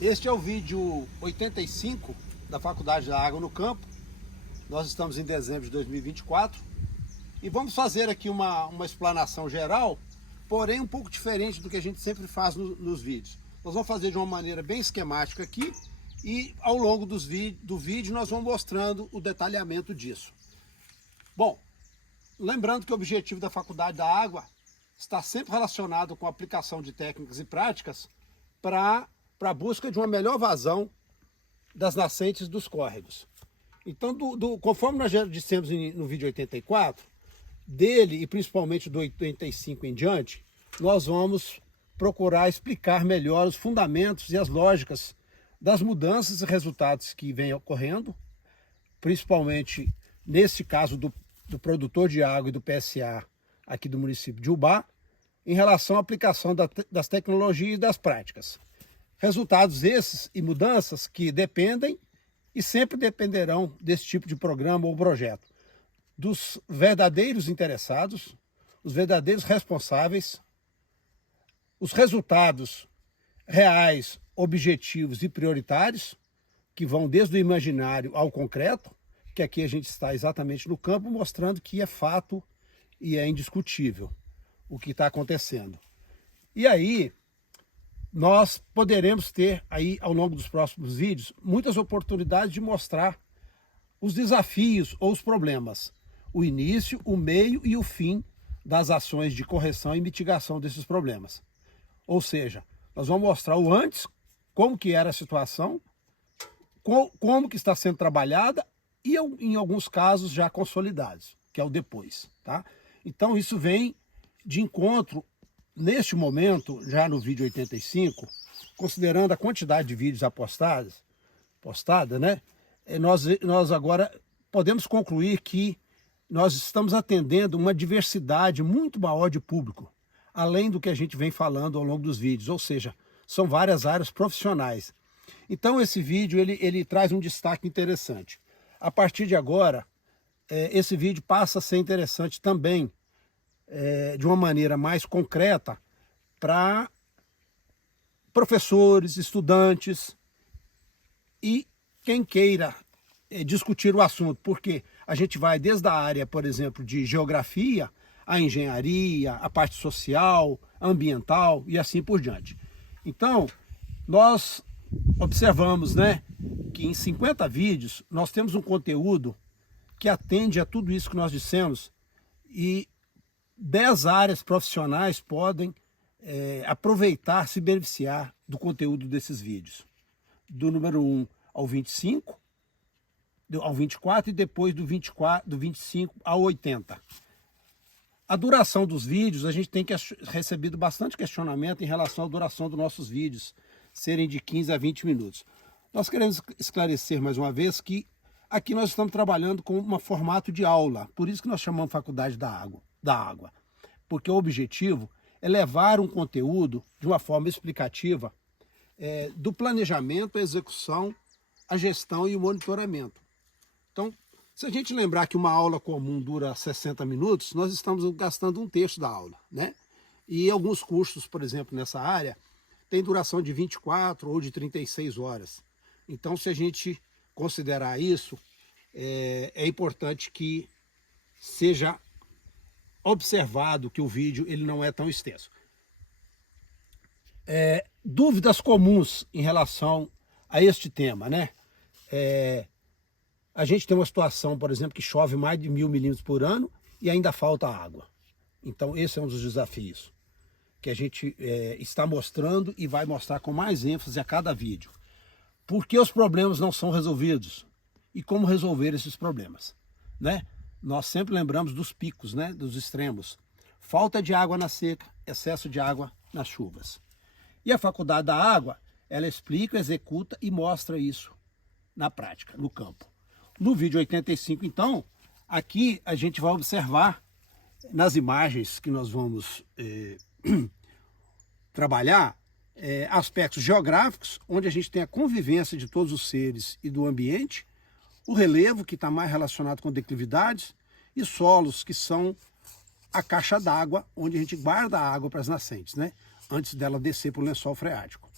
Este é o vídeo 85 da Faculdade da Água no Campo. Nós estamos em dezembro de 2024 e vamos fazer aqui uma explanação geral, porém um pouco diferente do que a gente sempre faz nos vídeos. Nós vamos fazer de uma maneira bem esquemática aqui e ao longo do vídeo nós vamos mostrando o detalhamento disso. Bom, lembrando que o objetivo da Faculdade da Água está sempre relacionado com a aplicação de técnicas e práticas para a busca de uma melhor vazão das nascentes dos córregos. Então, conforme nós já dissemos no vídeo 84, dele e principalmente do 85 em diante, nós vamos procurar explicar melhor os fundamentos e as lógicas das mudanças e resultados que vêm ocorrendo, principalmente nesse caso do produtor de água e do PSA aqui do município de Ubá, em relação à aplicação das tecnologias e das práticas. Resultados esses e mudanças que dependem e sempre dependerão desse tipo de programa ou projeto, dos verdadeiros interessados, os verdadeiros responsáveis, os resultados reais, objetivos e prioritários, que vão desde o imaginário ao concreto, que aqui a gente está exatamente no campo, mostrando que é fato e é indiscutível o que está acontecendo. E aí, nós poderemos ter aí, ao longo dos próximos vídeos, muitas oportunidades de mostrar os desafios ou os problemas, o início, o meio e o fim das ações de correção e mitigação desses problemas. Ou seja, nós vamos mostrar o antes, como que era a situação, como que está sendo trabalhada e, em alguns casos, já consolidados, que é o depois. Tá? Então, isso vem de encontro, neste momento, já no vídeo 85, considerando a quantidade de vídeos postada, né? Nós agora podemos concluir que nós estamos atendendo uma diversidade muito maior de público, além do que a gente vem falando ao longo dos vídeos, ou seja, são várias áreas profissionais. Então esse vídeo ele traz um destaque interessante. A partir de agora, esse vídeo passa a ser interessante também, de uma maneira mais concreta, para professores, estudantes e quem queira discutir o assunto, porque a gente vai desde a área, por exemplo, de geografia, a engenharia, a parte social, ambiental e assim por diante. Então, nós observamos, né, que em 50 vídeos nós temos um conteúdo que atende a tudo isso que nós dissemos e 10 áreas profissionais podem aproveitar, se beneficiar do conteúdo desses vídeos. Do número 1 ao 25, ao 24 e depois do 25 ao 80. A duração dos vídeos, a gente tem recebido bastante questionamento em relação à duração dos nossos vídeos, serem de 15 a 20 minutos. Nós queremos esclarecer mais uma vez que aqui nós estamos trabalhando com um formato de aula, por isso que nós chamamos Faculdade da Água, porque o objetivo é levar um conteúdo de uma forma explicativa do planejamento, a execução, a gestão e o monitoramento. Então, se a gente lembrar que uma aula comum dura 60 minutos, nós estamos gastando um terço da aula, né? E alguns cursos, por exemplo, nessa área, tem duração de 24 ou de 36 horas. Então, se a gente considerar isso, é importante que seja observado que o vídeo ele não é tão extenso. Dúvidas comuns em relação a este tema, né? A gente tem uma situação, por exemplo, que chove mais de 1000 milímetros por ano e ainda falta água. Então esse é um dos desafios que a gente está mostrando e vai mostrar com mais ênfase a cada vídeo. Por que os problemas não são resolvidos? E como resolver esses problemas, né? Nós sempre lembramos dos picos, né? Dos extremos. Falta de água na seca, excesso de água nas chuvas. E a Faculdade da Água, ela explica, executa e mostra isso na prática, no campo. No vídeo 85, então, aqui a gente vai observar nas imagens que nós vamos trabalhar, aspectos geográficos, onde a gente tem a convivência de todos os seres e do ambiente, o relevo, que está mais relacionado com declividades, e solos, que são a caixa d'água, onde a gente guarda a água para as nascentes, né? Antes dela descer para o lençol freático.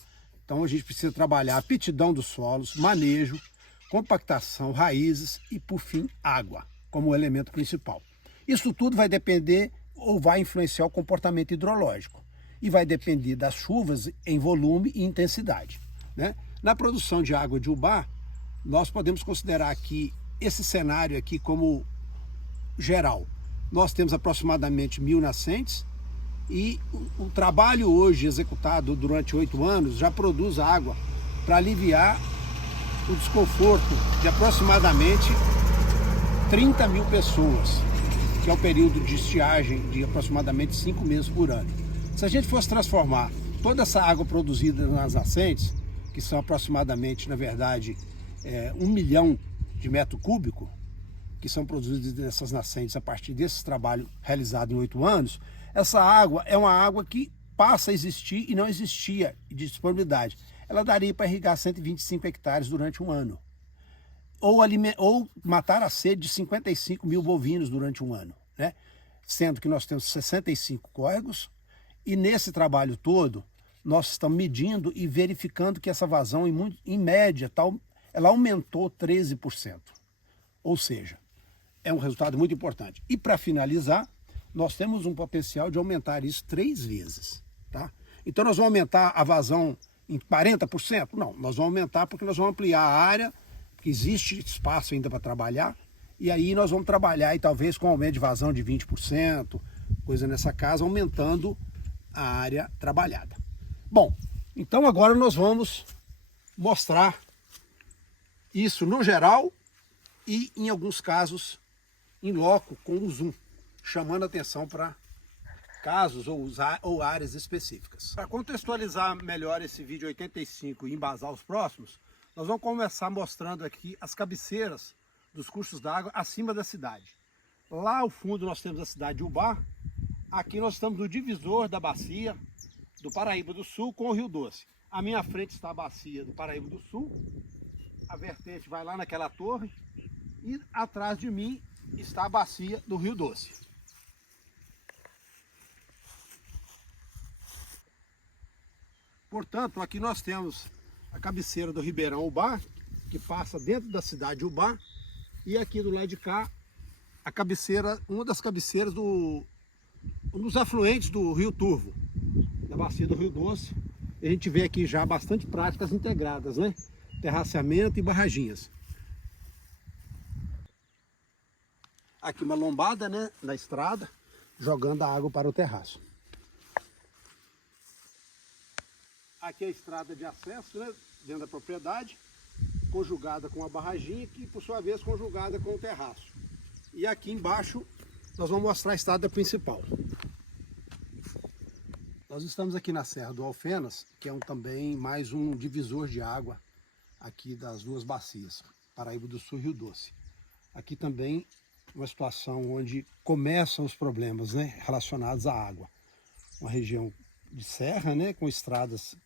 Então a gente precisa trabalhar a aptidão dos solos, manejo, compactação, raízes e, por fim, água como elemento principal. Isso tudo vai depender ou vai influenciar o comportamento hidrológico e vai depender das chuvas em volume e intensidade, né? Na produção de água de Ubá, nós podemos considerar aqui esse cenário aqui como geral. Nós temos aproximadamente 1.000 nascentes e o trabalho hoje executado durante 8 anos já produz água para aliviar o desconforto de aproximadamente 30 mil pessoas, que é o período de estiagem de aproximadamente 5 meses por ano. Se a gente fosse transformar toda essa água produzida nas nascentes, que são aproximadamente, na verdade, 1 milhão de metro cúbico, que são produzidos nessas nascentes a partir desse trabalho realizado em 8 anos, essa água é uma água que passa a existir e não existia de disponibilidade. Ela daria para irrigar 125 hectares durante um ano. Ou matar a sede de 55 mil bovinos durante um ano, né? Sendo que nós temos 65 córregos e nesse trabalho todo nós estamos medindo e verificando que essa vazão, em média, ela aumentou 13%. Ou seja, é um resultado muito importante. E para finalizar, nós temos um potencial de aumentar isso 3 vezes. Tá? Então nós vamos aumentar a vazão em 40%? Não, nós vamos aumentar porque nós vamos ampliar a área, que existe espaço ainda para trabalhar, e aí nós vamos trabalhar e talvez com aumento de vazão de 20%, coisa nessa casa, aumentando a área trabalhada. Bom, então agora nós vamos mostrar isso no geral e em alguns casos em loco com o zoom, chamando atenção para casos ou áreas específicas. Para contextualizar melhor esse vídeo 85 e embasar os próximos, nós vamos começar mostrando aqui as cabeceiras dos cursos d'água acima da cidade. Lá ao fundo nós temos a cidade de Ubá, aqui nós estamos no divisor da bacia do Paraíba do Sul com o Rio Doce. À minha frente está a bacia do Paraíba do Sul, a vertente vai lá naquela torre e atrás de mim está a bacia do Rio Doce. Portanto, aqui nós temos a cabeceira do Ribeirão Ubá, que passa dentro da cidade de Ubá, e aqui do lado de cá, a cabeceira, uma das cabeceiras um dos afluentes do Rio Turvo, da bacia do Rio Doce. A gente vê aqui já bastante práticas integradas, né? Terraceamento e barraginhas. Aqui uma lombada, né, na estrada, jogando a água para o terraço. Aqui a estrada de acesso, né, dentro da propriedade, conjugada com a barraginha, que por sua vez conjugada com o terraço. E aqui embaixo nós vamos mostrar a estrada principal. Nós estamos aqui na Serra do Alfenas, que é também mais um divisor de água aqui das duas bacias, Paraíba do Sul e Rio Doce. Aqui também uma situação onde começam os problemas, né, relacionados à água. Uma região de serra, né, com estradas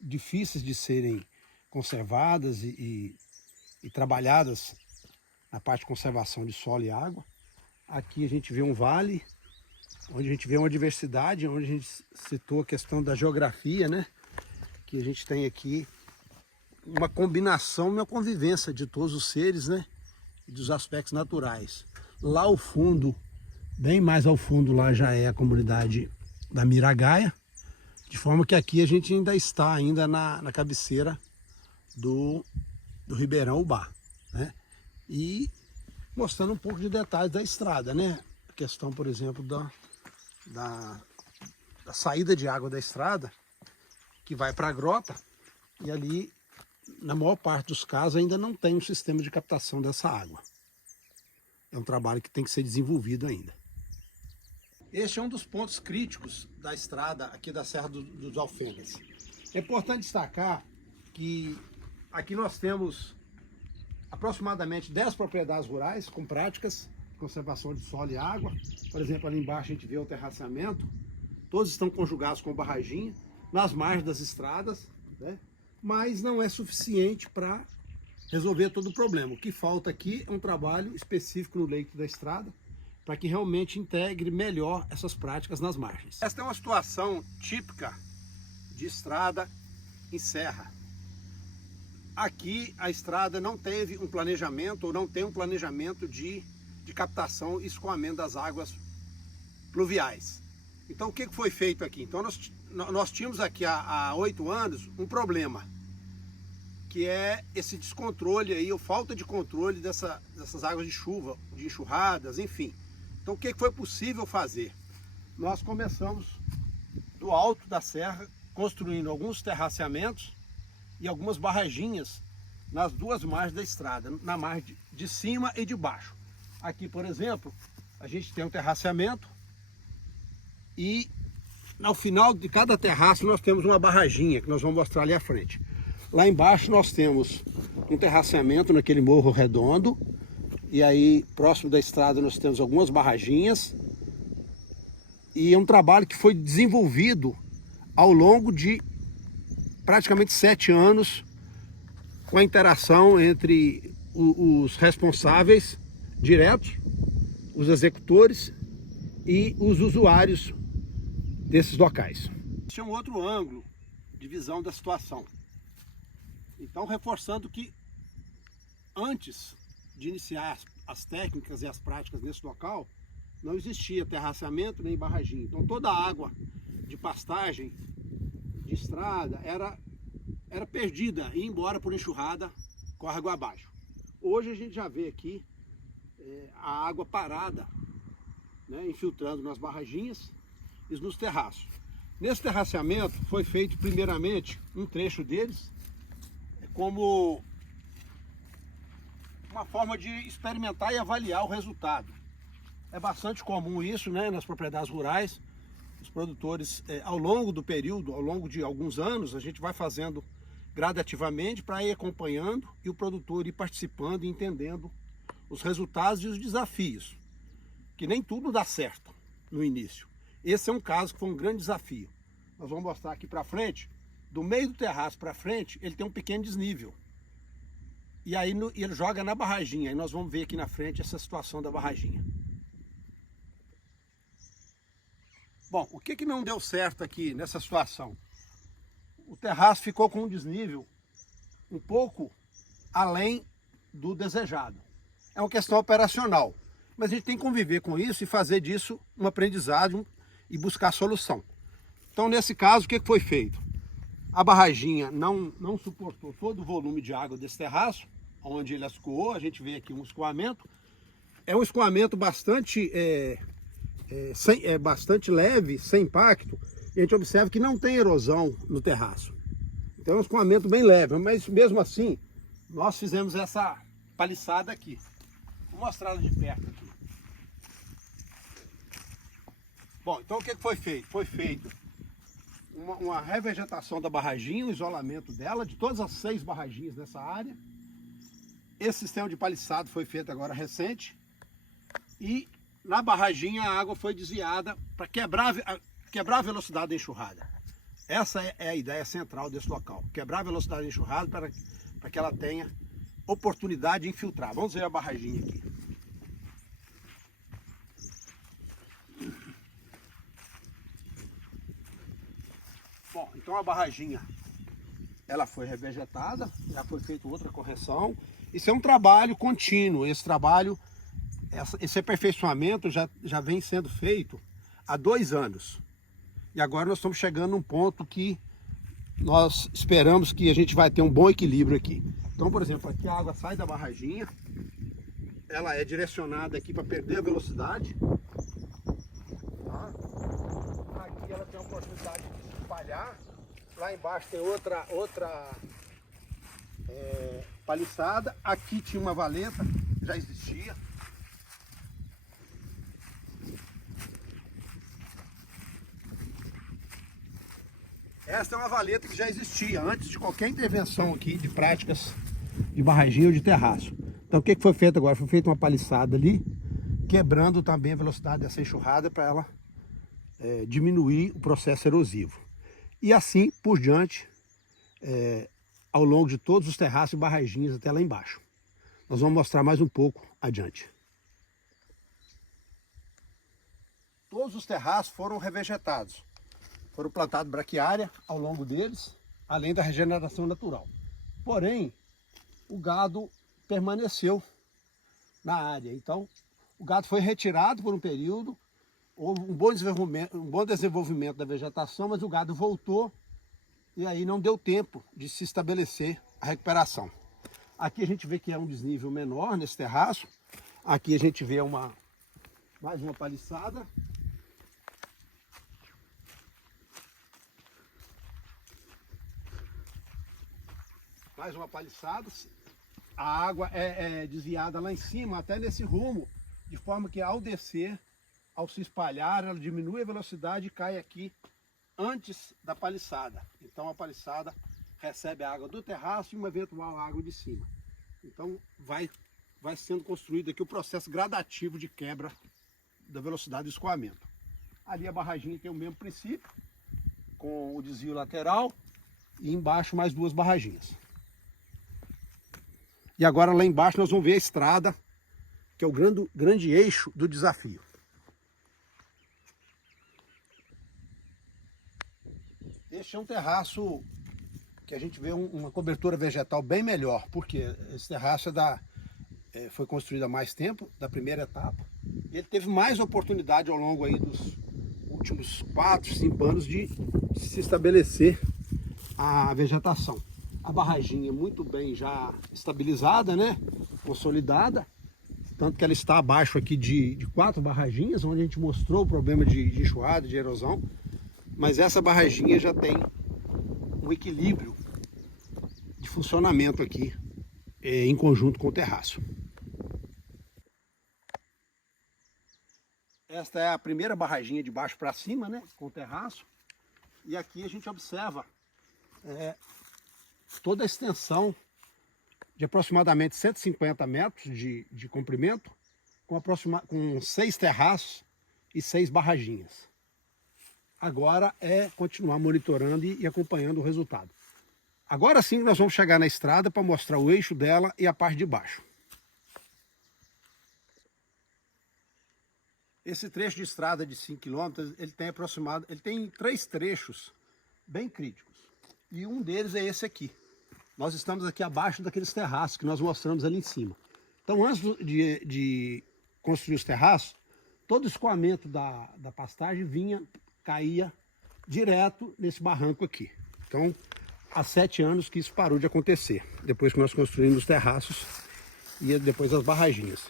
difíceis de serem conservadas e trabalhadas na parte de conservação de solo e água. Aqui a gente vê um vale, onde a gente vê uma diversidade, onde a gente citou a questão da geografia, né, que a gente tem aqui uma combinação, uma convivência de todos os seres, né, e dos aspectos naturais. Lá ao fundo, bem mais ao fundo, lá já é a comunidade da Miragaia, de forma que aqui a gente ainda está na cabeceira do Ribeirão Ubá, né? E mostrando um pouco de detalhes da estrada, né? A questão, por exemplo, da saída de água da estrada, que vai para a grota, e ali, na maior parte dos casos, ainda não tem um sistema de captação dessa água. É um trabalho que tem que ser desenvolvido ainda. Este é um dos pontos críticos da estrada aqui da Serra dos Alfenas. É importante destacar que aqui nós temos aproximadamente 10 propriedades rurais com práticas de conservação de solo e água. Por exemplo, ali embaixo a gente vê o terraceamento. Todos estão conjugados com barraginha, nas margens das estradas, né? Mas não é suficiente para resolver todo o problema. O que falta aqui é um trabalho específico no leito da estrada, para que realmente integre melhor essas práticas nas margens. Esta é uma situação típica de estrada em serra. Aqui a estrada não teve um planejamento, ou não tem um planejamento de captação e escoamento das águas pluviais. Então o que foi feito aqui? Então nós tínhamos aqui há 8 anos um problema, que é esse descontrole aí, ou falta de controle dessas águas de chuva, de enxurradas, enfim. Então o que foi possível fazer? Nós começamos do alto da serra, construindo alguns terraceamentos e algumas barraginhas nas duas margens da estrada, na margem de cima e de baixo. Aqui, por exemplo, a gente tem um terraceamento e ao final de cada terraço nós temos uma barraginha que nós vamos mostrar ali à frente. Lá embaixo nós temos um terraceamento naquele morro redondo, e aí próximo da estrada nós temos algumas barraginhas, e é um trabalho que foi desenvolvido ao longo de praticamente 7 anos, com a interação entre os responsáveis diretos, os executores e os usuários desses locais. Tinha um outro ângulo de visão da situação. Então, reforçando que antes de iniciar as técnicas e as práticas nesse local, não existia terraceamento nem barraginha. Então toda a água de pastagem, de estrada, era perdida e ia embora por enxurrada, córrego abaixo. Hoje a gente já vê aqui a água parada, né, infiltrando nas barraginhas e nos terraços. Nesse terraceamento foi feito primeiramente um trecho deles como uma forma de experimentar e avaliar o resultado. É bastante comum isso, né, nas propriedades rurais. Os produtores, ao longo do período, ao longo de alguns anos, a gente vai fazendo gradativamente para ir acompanhando e o produtor ir participando e entendendo os resultados e os desafios, que nem tudo dá certo no início. Esse é um caso que foi um grande desafio. Nós vamos mostrar aqui para frente, do meio do terraço para frente, ele tem um pequeno desnível. E aí ele joga na barraginha, e nós vamos ver aqui na frente essa situação da barraginha. Bom, o que não deu certo aqui nessa situação? O terraço ficou com um desnível um pouco além do desejado. É uma questão operacional, mas a gente tem que conviver com isso e fazer disso um aprendizado e buscar solução. Então, nesse caso, o que foi feito? A barraginha não suportou todo o volume de água desse terraço, onde ele escoou. A gente vê aqui um escoamento. É um escoamento bastante bastante leve, sem impacto. E a gente observa que não tem erosão no terraço. Então é um escoamento bem leve, mas mesmo assim nós fizemos essa paliçada aqui. Vou mostrar ela de perto aqui. Bom, então o que foi feito? Foi feito uma revegetação da barraginha, um isolamento dela, de todas as 6 barraginhas nessa área. Esse sistema de paliçado foi feito agora recente. E na barraginha a água foi desviada para quebrar a velocidade da enxurrada. Essa é a ideia central desse local. Quebrar a velocidade da enxurrada para que ela tenha oportunidade de infiltrar. Vamos ver a barraginha aqui. Bom, então a barraginha ela foi revegetada, já foi feita outra correção. Isso é um trabalho contínuo. Esse aperfeiçoamento já vem sendo feito há 2 anos. E agora nós estamos chegando num ponto que nós esperamos que a gente vai ter um bom equilíbrio aqui. Então, por exemplo, aqui a água sai da barraginha, ela é direcionada aqui para perder a velocidade. Tá? Aqui ela tem a oportunidade de se espalhar. Lá embaixo tem outra paliçada. Aqui tinha uma valeta, já existia. Esta é uma valeta que já existia antes de qualquer intervenção aqui de práticas de barraginha ou de terraço. Então o que foi feito agora? Foi feita uma paliçada ali, quebrando também a velocidade dessa enxurrada para ela diminuir o processo erosivo. E assim por diante, ao longo de todos os terraços e barraginhas até lá embaixo. Nós vamos mostrar mais um pouco adiante. Todos os terraços foram revegetados. Foram plantados braquiária ao longo deles. além da regeneração natural. Porém, o gado permaneceu na área. Então, o gado foi retirado por um período, houve um bom desenvolvimento da vegetação, mas o gado voltou e aí não deu tempo de se estabelecer a recuperação. Aqui a gente vê que é um desnível menor nesse terraço. Aqui a gente vê mais uma paliçada. Mais uma paliçada. A água é desviada lá em cima, até nesse rumo, de forma que ao descer, ao se espalhar, ela diminui a velocidade e cai aqui antes da paliçada. Então a paliçada recebe a água do terraço e uma eventual água de cima. Então vai sendo construído aqui o processo gradativo de quebra da velocidade do escoamento. Ali a barraginha tem o mesmo princípio, com o desvio lateral e embaixo mais duas barraginhas. E agora lá embaixo nós vamos ver a estrada, que é o grande eixo do desafio. Este é um terraço que a gente vê uma cobertura vegetal bem melhor, porque esse terraço foi construído há mais tempo, da primeira etapa, e ele teve mais oportunidade ao longo aí dos últimos 4, 5 anos de se estabelecer a vegetação. A barraginha é muito bem já estabilizada, né? Consolidada, tanto que ela está abaixo aqui de 4 barraginhas, onde a gente mostrou o problema de enxurrada, de erosão, mas essa barraginha já tem um equilíbrio de funcionamento aqui em conjunto com o terraço. Esta é a primeira barraginha de baixo para cima, né, com o terraço, e aqui a gente observa toda a extensão de aproximadamente 150 metros de comprimento, com 6 terraços e 6 barraginhas. Agora é continuar monitorando e acompanhando o resultado. Agora sim nós vamos chegar na estrada para mostrar o eixo dela e a parte de baixo. Esse trecho de estrada de 5 km, ele tem 3 trechos bem críticos. E um deles é esse aqui. Nós estamos aqui abaixo daqueles terraços que nós mostramos ali em cima. Então, antes de construir os terraços, todo o escoamento da pastagem caía direto nesse barranco aqui. Então, há 7 anos que isso parou de acontecer, depois que nós construímos os terraços e depois as barraginhas.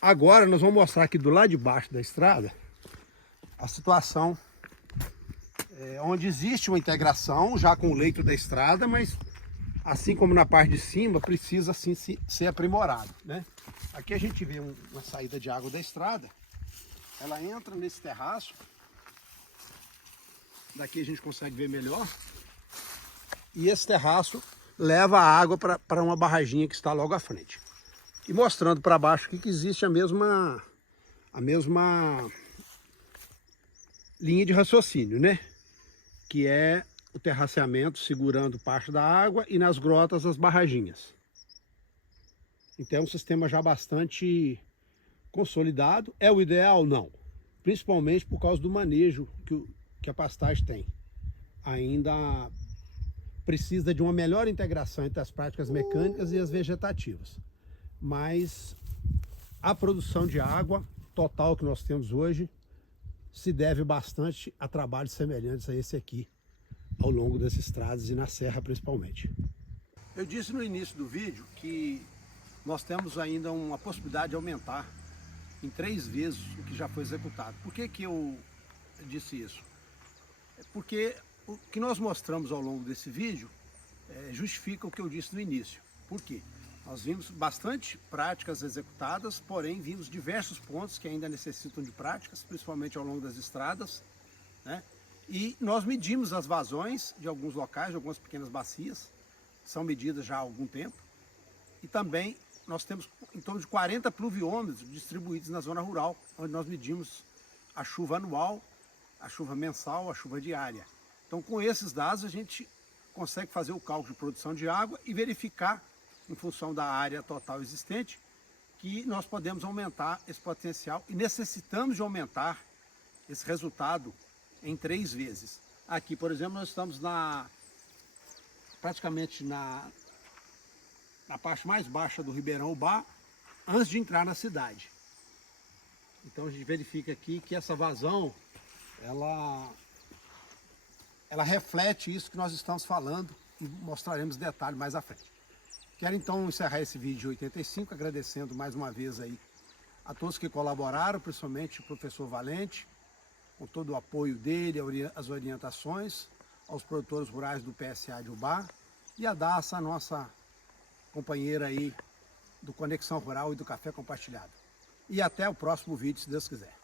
Agora nós vamos mostrar aqui do lado de baixo da estrada a situação onde existe uma integração já com o leito da estrada, mas assim como na parte de cima, precisa assim ser aprimorado, né? Aqui a gente vê uma saída de água da estrada, ela entra nesse terraço, daqui a gente consegue ver melhor, e esse terraço leva a água para uma barraginha que está logo à frente. E mostrando para baixo aqui que existe a mesma linha de raciocínio, né? Que é o terraceamento segurando parte da água e nas grotas as barraginhas. Então é um sistema já bastante consolidado. É o ideal? Não. Principalmente por causa do manejo que a pastagem tem. Ainda precisa de uma melhor integração entre as práticas mecânicas e as vegetativas. Mas a produção de água total que nós temos hoje se deve bastante a trabalhos semelhantes a esse aqui, ao longo das estradas e na serra principalmente. Eu disse no início do vídeo que nós temos ainda uma possibilidade de aumentar em 3 vezes o que já foi executado. Por que eu disse isso? Porque o que nós mostramos ao longo desse vídeo justifica o que eu disse no início. Por quê? Nós vimos bastante práticas executadas, porém vimos diversos pontos que ainda necessitam de práticas, principalmente ao longo das estradas, né? E nós medimos as vazões de alguns locais, de algumas pequenas bacias, que são medidas já há algum tempo. E também nós temos em torno de 40 pluviômetros distribuídos na zona rural, onde nós medimos a chuva anual, a chuva mensal, a chuva diária. Então com esses dados a gente consegue fazer o cálculo de produção de água e verificar, em função da área total existente, que nós podemos aumentar esse potencial e necessitamos de aumentar esse resultado em 3 vezes. Aqui, por exemplo, nós estamos na praticamente na parte mais baixa do Ribeirão Ubá, antes de entrar na cidade. Então a gente verifica aqui que essa vazão, ela reflete isso que nós estamos falando e mostraremos detalhes mais à frente. Quero então encerrar esse vídeo 85, agradecendo mais uma vez aí a todos que colaboraram, principalmente o professor Valente, com todo o apoio dele, as orientações, aos produtores rurais do PSA de Ubá e a Daça, a nossa companheira aí do Conexão Rural e do Café Compartilhado. E até o próximo vídeo, se Deus quiser.